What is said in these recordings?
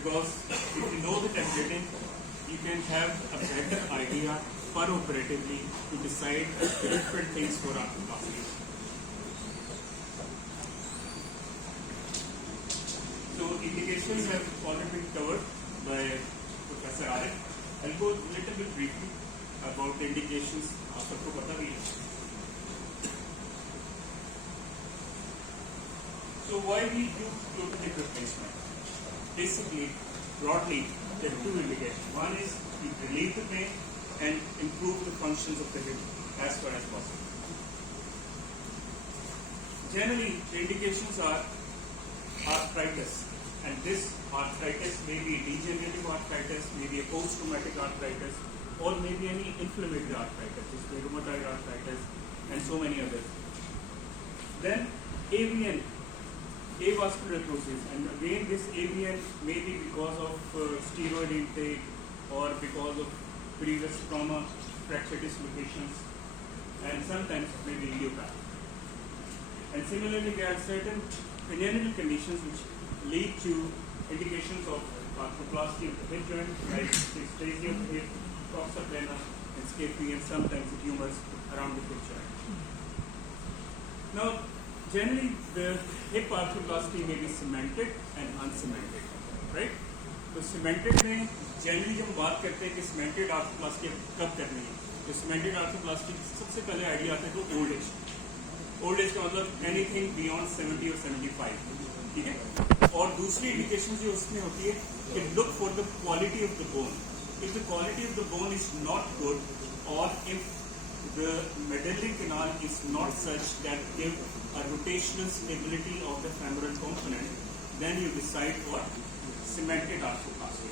because if you know the templating, you can have a better idea per operatively to decide the different things for arthroplasty. So indications have already been covered by Professor Arif. I'll go a little bit briefly about the indications. आप सबको पता भी है. So why we do total hip replacement? Basically, broadly, there are two indications. One is to relieve the pain and improve the functions of the hip as far as possible. Generally, the indications are arthritis, and this arthritis may be degenerative arthritis, may be a post-traumatic arthritis, or maybe any inflammatory arthritis, this may be rheumatoid arthritis, and so many others. Then AVN, avascular necrosis, and again this AVN may be because of steroid intake or because of previous trauma, fracture dislocations, and sometimes maybe idiopathic. And similarly, there are certain congenital conditions which lead to indications of arthroplasty of the hip joint, like dysplasia of the hip, toxoplana, and scaphy, and sometimes the tumors around the hip joint. Now, generally, the hip arthroplasty may be cemented and uncemented, right? तो cemented में generally जब हम बात करते हैं कि cemented arthroplasty कब करनी है, तो cemented arthroplasty सबसे पहले आइडिया आता है तो old age. Old age का मतलब anything beyond 70 or 75, ठीक है? और दूसरी indication जो उसमें होती है कि look for the quality of the bone. If the quality of the bone is not good, or if the medullary canal is not such that give a rotational stability of the femoral component, then you decide for cemented arthroplasty.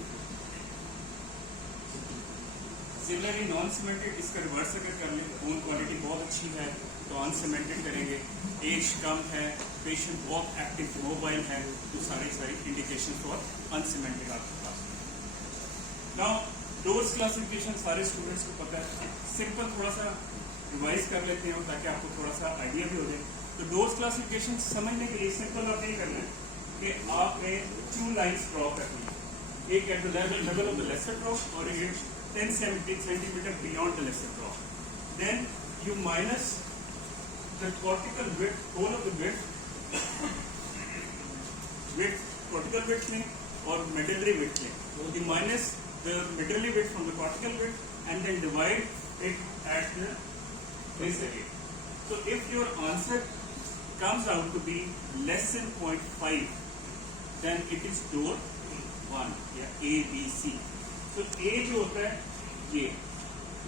Similarly, non-cemented इसका reverse अगर कर लें, bone quality बहुत अच्छी है तो uncemented करेंगे, as कम है, पेशेंट बहुत एक्टिव मोबाइल है, तो सारी indication for uncemented arthroplasty. Now, doors classification सारे स्टूडेंट्स को पता है, सिंपल थोड़ा सा रिवाइज कर लेते हैं ताकि आपको थोड़ा सा आइडिया भी हो जाए. तो डोर्स क्लासिफिकेशन समझने के लिए सिंपल आप ये करना है कि आपने 2 लाइन्स ड्रॉ करनी है, एक at the level of the lesser draw और एक 10 centimetre beyond the lesser draw. Then you minus the cortical width, whole of the width cortical width में और मेडुलरी विड्थ में, you minus the medullary width from the cortical width and then divide it at the base area. So if your answer comes out to be less than 0.5, then it is door 1 या A, B, C. So A जो होता है ये,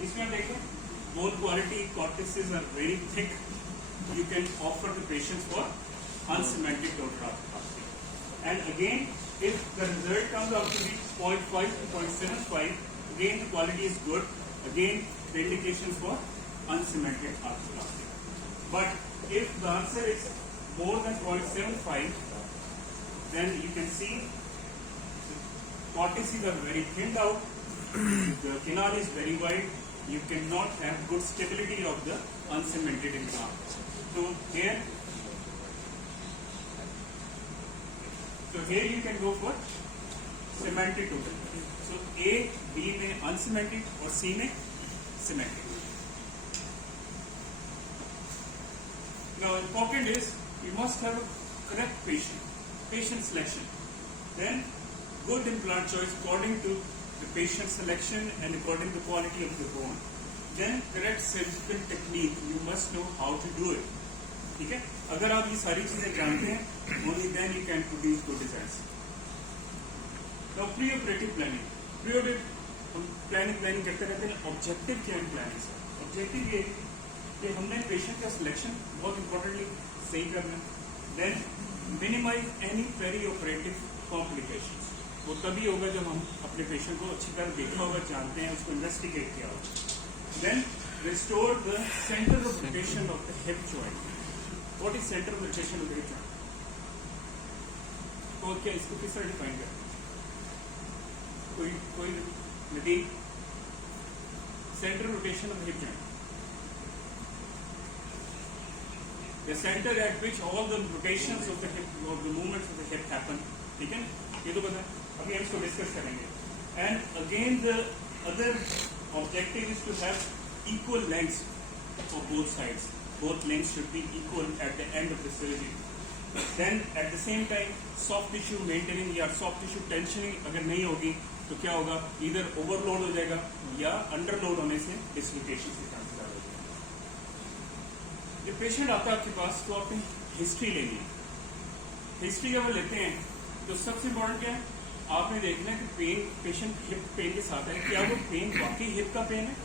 इसमें देखें bone quality cortices are very thick. You can offer the patients for uncemented total arthroplasty. And again, if the result comes out to be 0.5 to 0.75, again the quality is good. Again, the indication for uncemented arthroplasty. But if the answer is more than 0.75, then you can see the cortices are very thinned out. The canal is very wide. You cannot have good stability of the uncemented implant. So here you can go for cemented total. So A, B में uncemented और C में cemented. Now important is you must have a correct patient selection. Then good implant choice according to the patient selection and according to the quality of the bone. Then correct surgical technique. You must know how to do it. ठीक है, अगर आप ये सारी चीजें जानते हैं, only then you can produce good results. Now pre-operative planning. Pre-operative हम planning करते रहते हैं. Objective क्या है planning से? Objective ये कि हमने patient का selection बहुत importantly सही करना है. Then minimize any peri-operative complications. वो तभी होगा जब हम अपने patient को अच्छी तरह देखा होगा, जानते हैं, उसको investigate किया होगा. Then restore the center of rotation of the hip joint. What is center of rotation of the hip joint? तो क्या इसको किस तरह डिफाइन करते हैं? कोई नदी center rotation of the hip joint. The center at which all the rotations of the hip or the movements of the hip happen. ठीक है, ये तो पता है. अभी हम इसको डिस्कस करेंगे। And again the other objective is to have equal lengths for both sides. Both lengths should be equal at the end of the surgery. Then at the same time, soft tissue maintaining या soft tissue tensioning अगर नहीं होगी तो क्या होगा, इधर overload हो जाएगा या अंडरलोड होने से डिसलोकेशन के चांसेस आ जाएंगे। जब पेशेंट आता है आपके पास तो आपने हिस्ट्री लेनी है। हिस्ट्री जब लेते हैं तो सबसे इम्पोर्टेंट क्या है, आपने देखना है कि पेन पेशेंट हिप पेन के साथ है, क्या वो पेन वाकई हिप का पेन है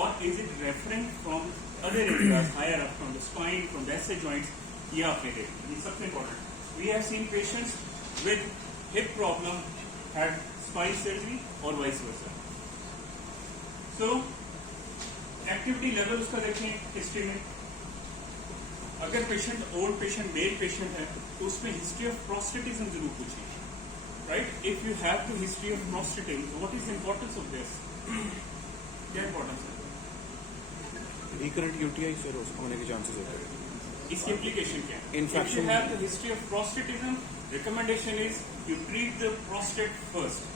और is it referring from other areas higher up from the spine, from the SI joints, ये आपने देखना, ये सबसे important. We have seen patients with hip problem had spine surgery or vice versa. So activity level उसका देखें history में, अगर patient old patient male patient है तो उसमें history of prostatism जरूर पूछें, right? If you have the history of prostatism, what is the importance of this? क्या importance है? रिकरेंट यूटीआई फिर होने के चांसेस होते हैं। इसकी एप्लीकेशन क्या है? Infection. If you have the history of prostatism, recommendation is you treat the prostate first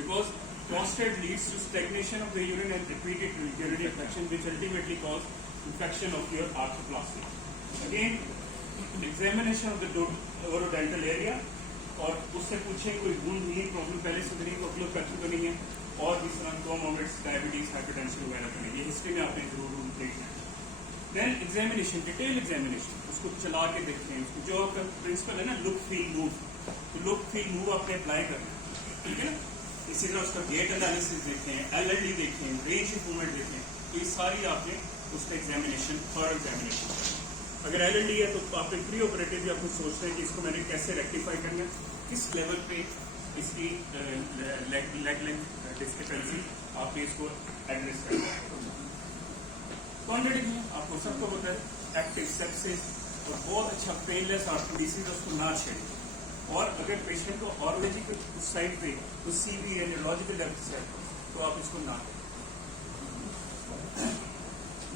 because prostate leads to stagnation of the urine and repeated urinary infection, which ultimately cause infection of your arthroplasty. Again, examination of the orodental area और उससे पूछें कोई wound नहीं, problem पहले से नहीं, कोई fracture तो नहीं है और जिस तरह कोमोर्बिड्स, डायबिटीज, हाइपरटेंशन वगैरह तो नहीं, ये हिस्ट्री में आपने जरूर देखना है। देन एग्जामिनेशन, डिटेल एग्जामिनेशन, उसको चला के देखते हैं, उसको जो आपका प्रिंसिपल है ना लुक फील मूव, तो लुक फील मूव आपने अप्लाई करना है, ठीक है ना। इसी तरह उसका गेट एनालिसिस देखें, एलएलडी देखें, रेंज ऑफ मूवमेंट देखें, तो ये सारी आपने उसका एग्जामिनेशन और एग्जामिनेशन। अगर एलएलडी है तो आपने प्री ऑपरेटिव भी आपको सोचना है कि इसको मैंने कैसे रेक्टिफाई करना है, किस लेवल पे इसकी लेग लेंथ डिस्क्रिपेंसी आपने इसको एड्रेस करना है। कॉन्ट्रेक्ट आपको सबको पता है, एक्टिव सेप्सिस और बहुत अच्छा पेनलेस आर्थोडेसिस उसको ना छेड़े और अगर पेशेंट को ऑर्गोलॉजी के उस साइड पे तो सीबी या न्यूरोलॉजिकल डेप्थ है तो आप इसको ना करें।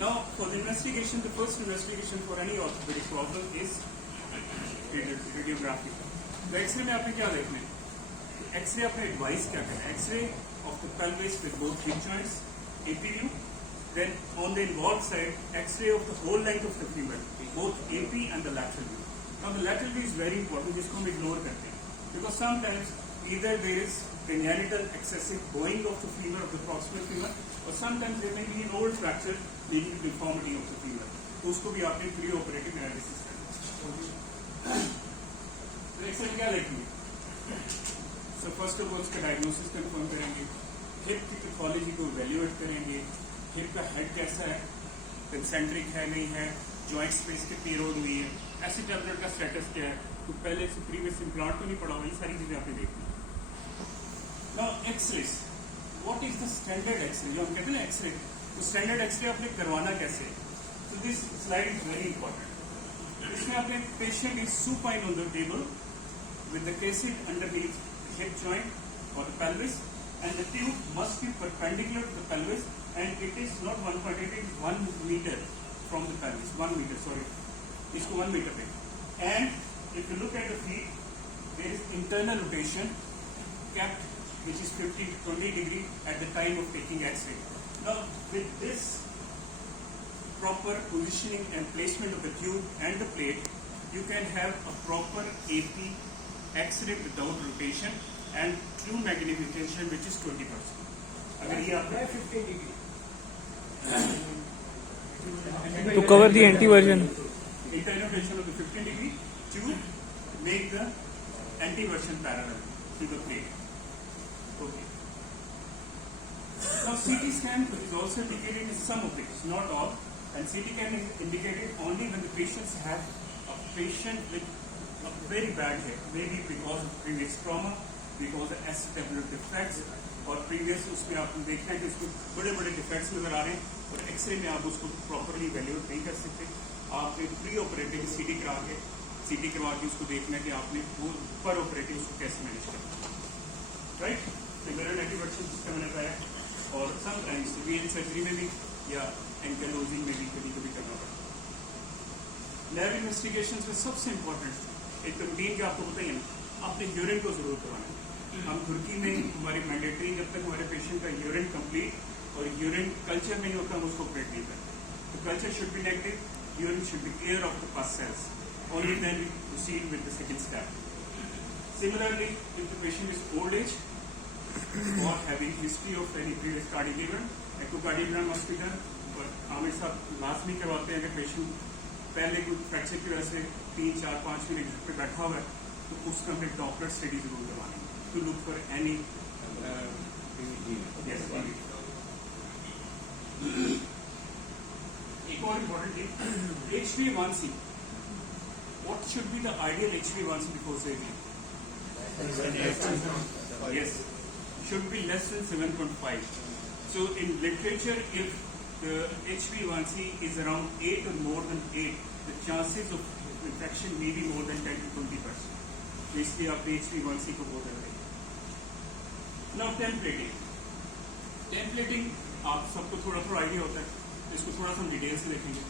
Now for the investigation, the first investigation for any orthopedic problem is radiography. तो एक्सरे में आपने क्या देखना है, एक्सरे आपने एडवाइस क्या करना है, x ray of the pelvis with both hip joints, AP view. Then on the involved side, X-ray of the whole length of the femur, both AP and the lateral view. Now the lateral view is very important, जिसको हम ignore करते हैं, because sometimes either there is congenital excessive bowing of the femur of the proximal femur, or sometimes there may be an old fracture leading to deformity of the femur. तो उसको भी आपने pre-operative analysis करना है। तो X-ray क्या देखेंगे? So first of all उसका डायग्नोसिस कंफर्म करेंगे, हिप की पैथोलॉजी को इवेल्युएट करेंगे, हिप का हेड कैसा है, कंसेंट्रिक है नहीं है, जॉइंट स्पेस कितनी रोड हुई है, एसिड का स्टेटस क्या है, तो पहले से प्रीवियस इम्प्लांट तो नहीं पड़ा हुआ, ये सारी चीजें आपने देखनी। Now x-rays, what is the standard x-ray, जो हम कहते हैं ना एक्सरे, तो स्टैंडर्ड एक्सरे आपने करवाना कैसे, तो this slide is very important. इसमें आपने patient is supine on the table with the cassette underneath hip joint or the pelvis, and the tube must be perpendicular to the pelvis, and it is not 1.8, it is 1 meter from the pelvis, 1 meter, sorry, इसको 1 meter पे, and if you look at the feet, there is internal rotation kept which is 50 to 20 degree at the time of taking X-ray. Now with this proper positioning and placement of the tube and the plate, you can have a proper AP X-ray without rotation and true magnification which is 20%. अगर ये आपका 15 degree to cover the anti-version. Internal rotation of the 15 degree to make the anti-version parallel to the plate. Okay. Now CT scan is also indicated in some of it, not all, and CT scan is indicated only when the patients have a patient with a very bad hip, maybe because of previous trauma, because of acetabular defects, और previous उसमें आपको देखना है कि उसमें बड़े बड़े defects नजर आ रहे हैं और एक्सरे में आप उसको प्रॉपरली इवैल्यूएट नहीं कर सकते। आपने प्री ऑपरेटिव सीटी करवा के उसको देखना है कि आपने वो पर ऑपरेटिव उसको कैसे मैनेज करना, राइट। तो मिरर एंटीवर्शन सिस्टम मैंने बताया, और समटाइम्स रियल सर्जरी में भी या एंकलोजिंग में भी कभी कभी करना पड़ता है। लैब इन्वेस्टिगेशन में सबसे इम्पोर्टेंट एक तो रूटीन का आपको बताइए ना, आपने यूरिन को जरूर करवाना है। हम तुर्की में हमारी मैंडेटरी जब तक हमारे पेशेंट का यूरिन कंप्लीट और यूरिन कल्चर नहीं होता हम उसको ऑपरेट नहीं करते. तो culture should be negative, urine should be clear of the pus cells. Only then we proceed with the second step. Similarly, if the patient is old age or having history of any previous cardiac event, echocardiogram must be done. और आमिर साहब लाजमी करवाते हैं कि patient पहले कोई fracture की वजह से 3, 4, 5 मिनट घर पे बैठा हुआ है तो उसका हमने डॉपलर स्टडी जरूर करवानी टू लुक फॉर एनी. एक और important thing, HbA1c. What should be the ideal HbA1c before surgery? Yes, should be less than 7.5. So in literature, if the HbA1c is around 8 or more than 8, the chances of infection may be more than 10 to 20%. तो इसलिए आप HbA1c को बहुत रहे. Now templating. Templating आप सबको थोड़ा थोड़ा आइडिया होता है, इसको थोड़ा सा डिटेल से देखेंगे.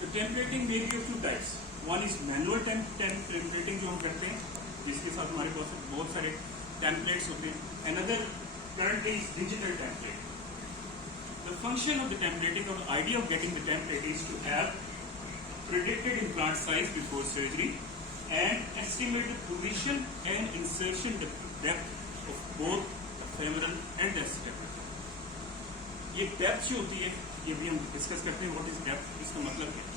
तो templating may be of two types. One is manual templating जो हम करते हैं, जिसके साथ हमारे पास बहुत सारे templates होते हैं. Another currently is digital template. The function of the templating or the idea of getting the template is to have predicted implant size before surgery and estimate the position and insertion depth of both the femoral and the acetabular. ये depth जो होती है ये भी हम discuss करते हैं. What is depth? इसका मतलब क्या है?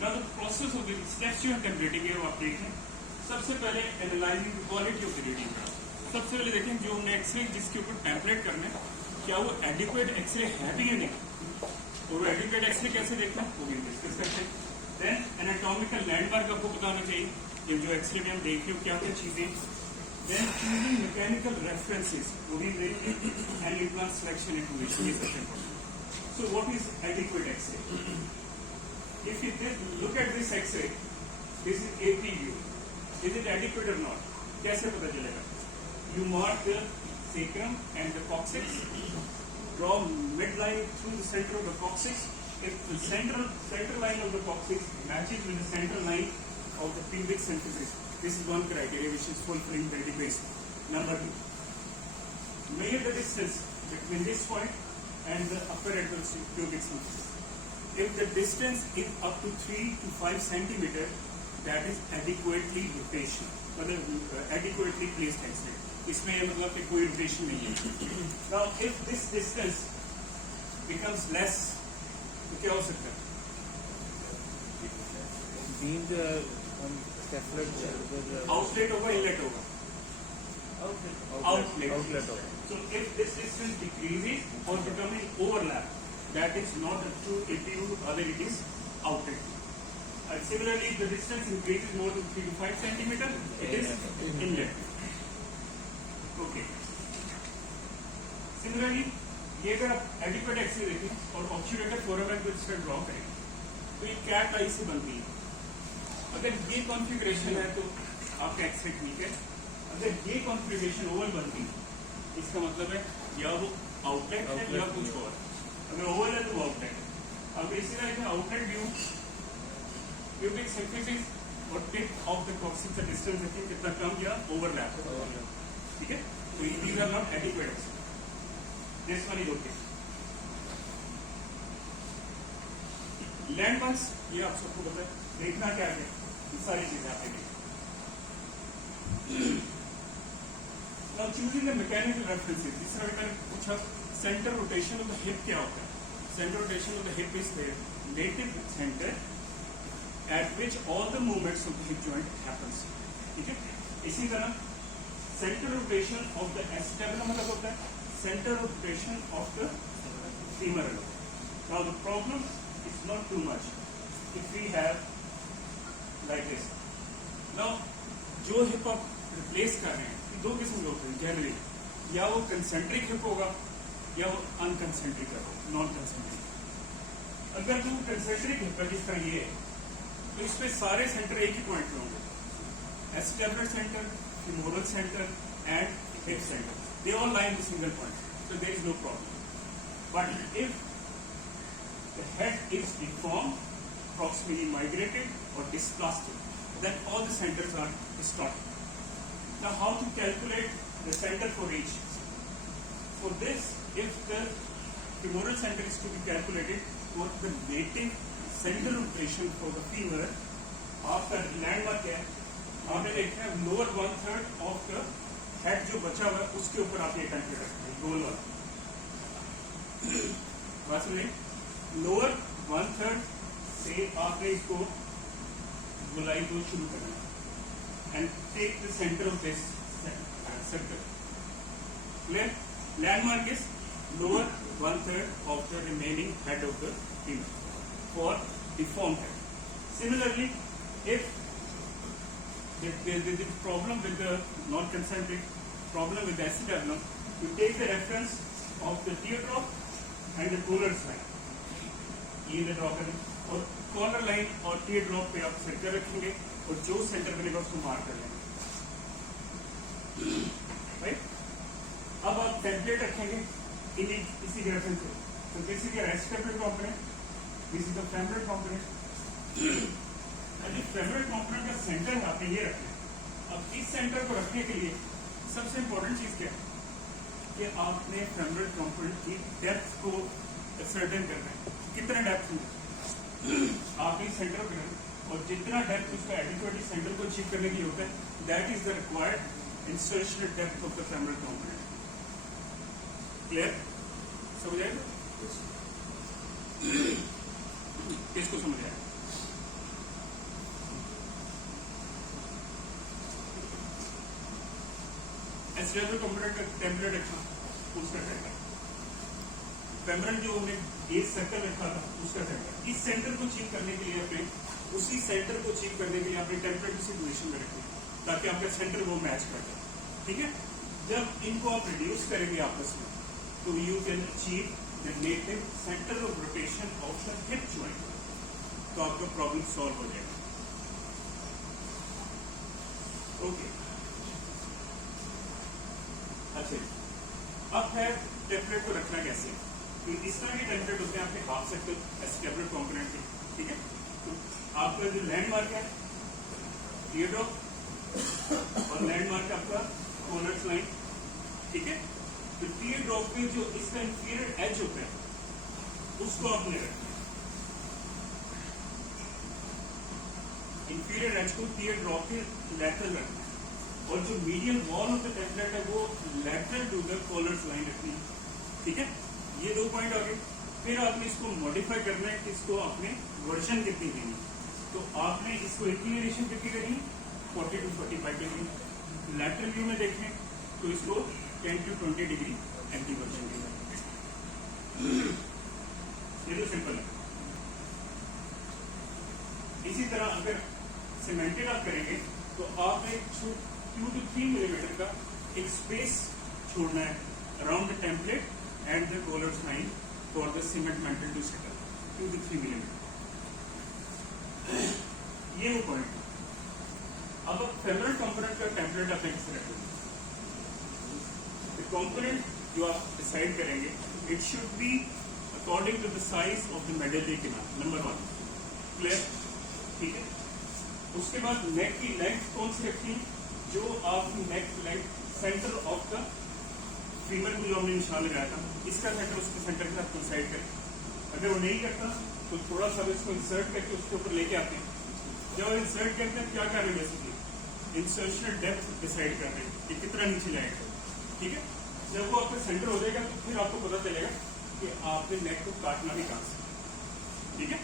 Now the process of the steps जो है templating है वो आप देखें. सबसे पहले analyzing the quality of the reading. सबसे पहले देखें जो हमने एक्सरे जिसके ऊपर टेम्पलेट करना है क्या वो एडिक्वेट एक्सरे है भी या नहीं, और वो एडिक्वेट एक्सरे कैसे देखना वो भी डिस्कस करते हैं. देन एनाटॉमिकल लैंडमार्क आपको पता होना चाहिए, ये जो एक्सरे में हम देख रहे हो क्या क्या चीजें. देन चूजिंग मैकेनिकल रेफरेंसेस वो भी देखिए, and implant selection and position ये सबसे important. So what is adequate x-ray? If you look at this X-ray, this is AP view. Is it adequate or not? कैसे पता चलेगा? You mark the sacrum and the coccyx. Draw midline through the center of the coccyx. If the center line of the coccyx matches with the center line of the pubic symphysis, this is one criteria which is fulfilling the adequacy. Number 2, measure the distance between this point and the upper end of the pubic symphysis. If the distance is up to 3 to 5 centimeter, that is adequately rotation, मतलब adequately placed X-ray. इसमें मतलब कि कोई rotation नहीं है. Now, if this distance becomes less, तो क्या हो सकता है? Being the scaphoid Outlet होगा, inlet होगा. Outlet. होगा. So if this distance decreases or becoming overlap, that is not a true APU, other it is outlet. Similarly, if the distance increases more than 3 to 5 centimeter, it is inlet. Okay. Similarly, ये अगर आप adequate X-ray देखें और obturator foramen को इस तरह draw करें, तो ये कैट आई से बनती है. अगर ये कॉन्फ़िगरेशन है तो आपका X-ray ठीक है. अगर ये कॉन्फ़िगरेशन ओवल बनती है, इसका मतलब है या वो आउटलेट है या कुछ और. अगर ओवल है तो आउटलेट. अब इसी तरह का आउटलेट व्यू pubic symphysis और टिप ऑफ द coccyx का डिस्टेंस देखिए कितना कम या ओवरलैप. ठीक है, तो these are not adequate. This one is okay. Landmarks ये आप सबको पता है, देखना क्या है, ये सारी चीजें आपने देखी. Now choosing the mechanical references. जिस तरह मैंने पूछा center rotation of the hip क्या होता है? Center rotation of the hip is the native center at which all the movements of the hip joint happens. ठीक है, इसी तरह center rotation of the acetabulum मतलब होता है center rotation of the femoral. Now the problem is not too much if we have like this. Now जो hip आप replace कर रहे हैं ये दो किस्म के होते हैं जनरली, या वो कंसेंट्रिक हिप होगा या वो अनकंसेंट्रिक होगा, नॉन कंसेंट्रिक. अगर तो कंसेंट्रिक हिप है जिस तरह ये है तो इस पे सारे सेंटर एक ही पॉइंट पे होंगे, acetabular center, femoral center and hip center. They all lie in the single point, so there is no problem. But if the head is deformed, proximally migrated or dysplastic, then all the centers are distorted. Now how to calculate the center for each? For this, if the femoral center is to be calculated, for the native center rotation for the femur, आपका landmark क्या है? आपने देखा है lower 1/3 of the head जो बचा हुआ है उसके ऊपर आप ये टेम्पलेट रखते हैं, गोल वाला। बात सुनिए, लोअर 1/3 से आपने इसको गोलाई को शुरू करना है and take the centre of this circle. Clear? Landmark is lower 1/3 of the remaining head of the femur for deformed head. Similarly, if there is a problem with the non-concentric, problem with the acetabulum, you take the reference of the teardrop and the collar line. ये draw करें और caller line और teardrop पे आप circle रखेंगे और जो centre बनेगा उसको मार्क कर लेंगे। राइट? अब आप टेम्पलेट रखेंगे इसी के रेफरेंस से। So this is your acetabulum component, this is the femoral component, and इस femoral component का सेंटर आपने ये रखना है। अब इस सेंटर को रखने के लिए सबसे इम्पोर्टेंट चीज क्या है कि आपने femoral component की डेप्थ को सर्टेन करना है। कितना डेप्थ है आपने सेंटर को करना और जितना डेप्थ उसका एडिक्वेटली सेंटर को अचीव करने के लिए होता है, that is the required insertional depth of the femoral component. Clear? समझ आएगा? किसको समझ आएगा? एसिडेबल कंपोनेंट का टेम्पलेट रखा, उसका सेंटर। फेमरल जो हमने एक सर्कल रखा था, उसका सेंटर। इस सेंटर को अचीव करने के लिए आपने उसी सेंटर को अचीव करने के लिए आपने टेम्पलेट उसी पोजीशन में रखना ताकि आपका सेंटर वो मैच कर जाए। ठीक है? जब इनको आप रिड्यूस करेंगे आपस में तो you can achieve the native center of rotation of the hip joint. तो आपका प्रॉब्लम सॉल्व हो जाएगा। ओके, अच्छा, अब है टेम्पलेट को रखना कैसे? तो इस तरह के टेम्पलेट होते हैं आपके हाफ सर्कल एसिडेबल कंपोनेंट के। ठीक है? तो आपका जो लैंडमार्क है टीयरड्रॉप और लैंडमार्क आपका कॉलर लाइन। ठीक है? तो टीयरड्रॉप में जो इसका इंफीरियर एज होता है उसको आपने रखना है। इंफीरियर एज को टीयरड्रॉप के लैटरल रखना है और जो medial wall of the template है वो lateral to the collar line रखनी है। ठीक है? ये 2 पॉइंट आ गए। फिर आपने इसको मॉडिफाई करना है कि इसको आपने वर्जन कितनी देनी है। तो आपने इसको इंक्लिनेशन कितनी करनी है? 40 to 45 डिग्री। लैटरल व्यू में देखें तो इसको 10 to 20 डिग्री एंटी वर्जन की। ये तो सिंपल है। इसी तरह अगर सीमेंटेड आप करेंगे तो आप एक 2 to 3 मिलीमीटर का एक स्पेस छोड़ना है around the template and the collar line for the cement metal to settle. 2 to 3 millimetre, ये वो पॉइंट है। अब फेमरल कंपोनेंट का टेम्पलेट आपने किस तरह रखना है? कंपोनेंट जो आप डिसाइड करेंगे it should be according to the size of the medullary canal, number 1। Clear? ठीक है? उसके बाद नेक की लेंथ कौन सी रखनी है? जो आपकी neck length centre of the femur को जो हमने निशान लगाया था इसका सेंटर उसके सेंटर के साथ कोइंसाइड करें। अगर वो नहीं करता तो थोड़ा सा इसको इंसर्ट करके उसके ऊपर लेके आते हैं। जब इंसर्ट करते हैं क्या कर रहे हैं? बेसिकली इंसर्शनल डेप्थ डिसाइड कर रहे हैं कि कितना नीचे जाएगा। ठीक है? जब वो आपका सेंटर हो जाएगा तो फिर आपको पता चलेगा कि आपने नेक को काटना भी कहां से। ठीक है?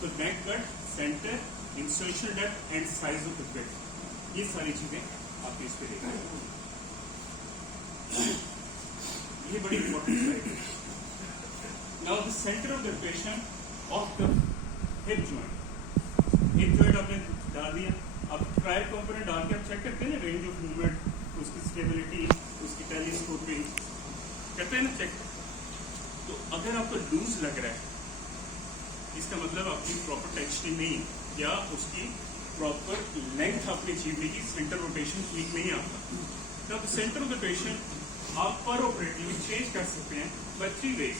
तो neck cut, centre, insertion depth and size of the bread, ये सारी चीजें आप इस पे देखेंगे। ये बड़ी इंपॉर्टेंट है। Now the centre of the rotation of the hip joint. Hip joint आपने डाल दिया। अब ट्रायल कंपोनेंट डाल के आप चेक करते हैं ना रेंज ऑफ मूवमेंट, उसकी स्टेबिलिटी, उसकी टेलीस्कोपिंग करते हैं ना चेक। तो अगर आपको लूज लग रहा है इसका मतलब आपकी प्रॉपर टेंशनिंग नहीं है या उसकी प्रॉपर लेंथ आपने अचीव नहीं की, सेंटर रोटेशन ठीक नहीं आता। तब सेंटर ऑफ रोटेशन आप पर ऑपरेटिवली चेंज कर सकते हैं by 3 ways.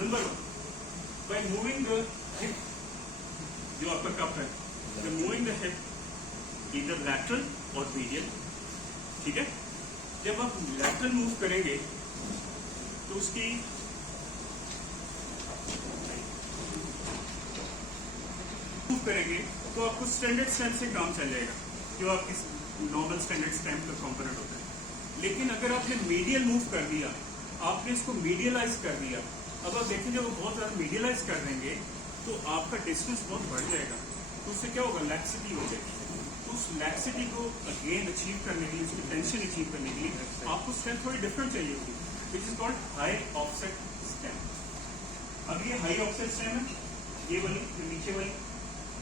Number 1, by moving the hip, जो आपका कप है, moving the hip either lateral or medial, ठीक है। जब आप लैटरल मूव करेंगे तो उसकी मूव करेंगे तो आपको स्टैंडर्ड स्टैम्प से काम चल जाएगा, जो आपकी नॉर्मल स्टैंडर्ड स्टैम्प का कंपोनेंट होता है। लेकिन अगर आपने मीडियल मूव कर दिया, आपने इसको मीडियलाइज कर दिया, अब आप देखेंगे वो बहुत ज़्यादा मीडियलाइज कर देंगे तो आपका डिस्टेंस बहुत बढ़ जाएगा, तो उससे क्या होगा, लैक्सिटी हो जाएगी। तो उस लैक्सिटी को अगेन अचीव करने के लिए, उसकी टेंशन अचीव करने के लिए आपको स्ट्रेंथ थोड़ी डिफरेंट चाहिए होगी, which is called high offset stamp. अब ये हाई ऑफसेट स्टैम्प है, ये वाली जो नीचे वाली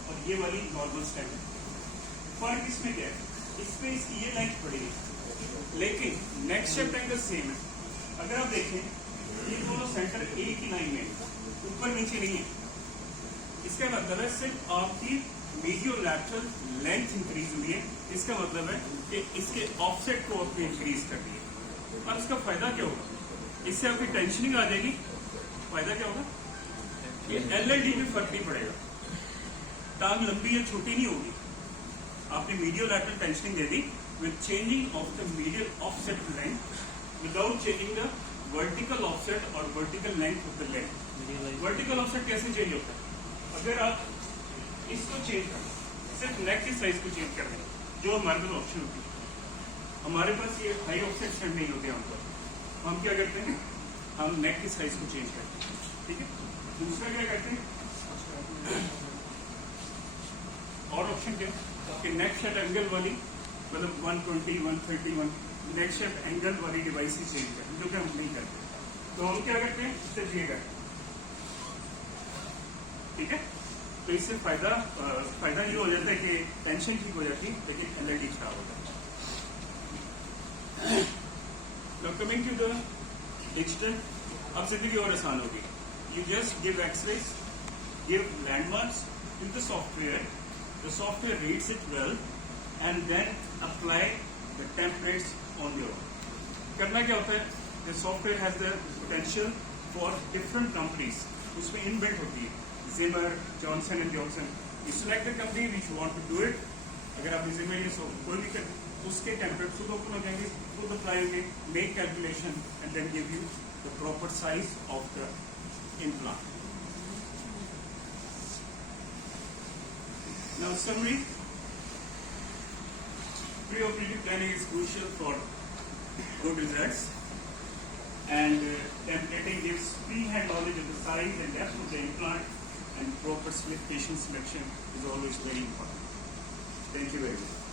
और ये वाली नॉर्मल स्टैम्प है। फर्क इसमें क्या है, इसमें इसकी ये लेंथ बढ़ेगी, लेकिन नेक शेप्ड एंगल सेम है। अगर आप देखें ये दोनों सेंटर एक ही लाइन में, ऊपर नीचे नहीं है। इसका मतलब है सिर्फ आपकी मीडियो लैटरल लेंथ इंक्रीज हुई है, इसका मतलब है कि इसके ऑफसेट को आपने इंक्रीज कर दिया। और इसका फायदा क्या होगा, इससे आपकी टेंशनिंग आ जाएगी। फायदा क्या होगा, ये एलएलडी में फर्क नहीं पड़ेगा, टांग लंबी या छोटी नहीं होगी। आपने मीडियो लैटरल टेंशनिंग दे दी with changing of the medial offset length without changing the vertical offset और vertical length of the leg. Vertical offset कैसे चेंज होता है, अगर आप इसको चेंज कर सिर्फ नेक की साइज को चेंज कर दें, जो हमारे पास ऑप्शन होती है। हमारे पास ये हाई ऑफसेट स्टैंड नहीं होते आमतौर पर। हम क्या करते हैं, हम नेक की साइज को चेंज करते हैं, ठीक है। दूसरा क्या करते हैं, और ऑप्शन क्या कि नेक शेप एंगल वाली, मतलब 120, 131 नेक शेप एंगल वाली डिवाइस ही चेंज करते हैं, जो कि हम नहीं करते। तो हम क्या करते हैं, सिर्फ ये करते हैं, ठीक है। तो इससे फायदा ये हो जाता है कि टेंशन ठीक हो जाती है, लेकिन एलएलडी खराब हो जाता है। Now coming to the digital, अब जिंदगी और आसान होगी। You just give x-rays, give landmarks in the software, the software reads it well and then apply the templates on your. करना क्या होता है, the software has the potential for different companies, उसमें इनबिल्ट होती है Zimmer, Johnson and Johnson. You select the company which you want to do it. अगर आप Zimmer या कोई भी उसके टेम्पलेट्स खुद ओपन हो जाएंगे, खुद अप्लाई होंगे, make calculation and then give you the proper size of the implant. Now summary. Pre-operative planning is crucial for good results, and templating gives pre-hand knowledge of the size and depth of the implant, and proper patient selection is always very important. Thank you very much.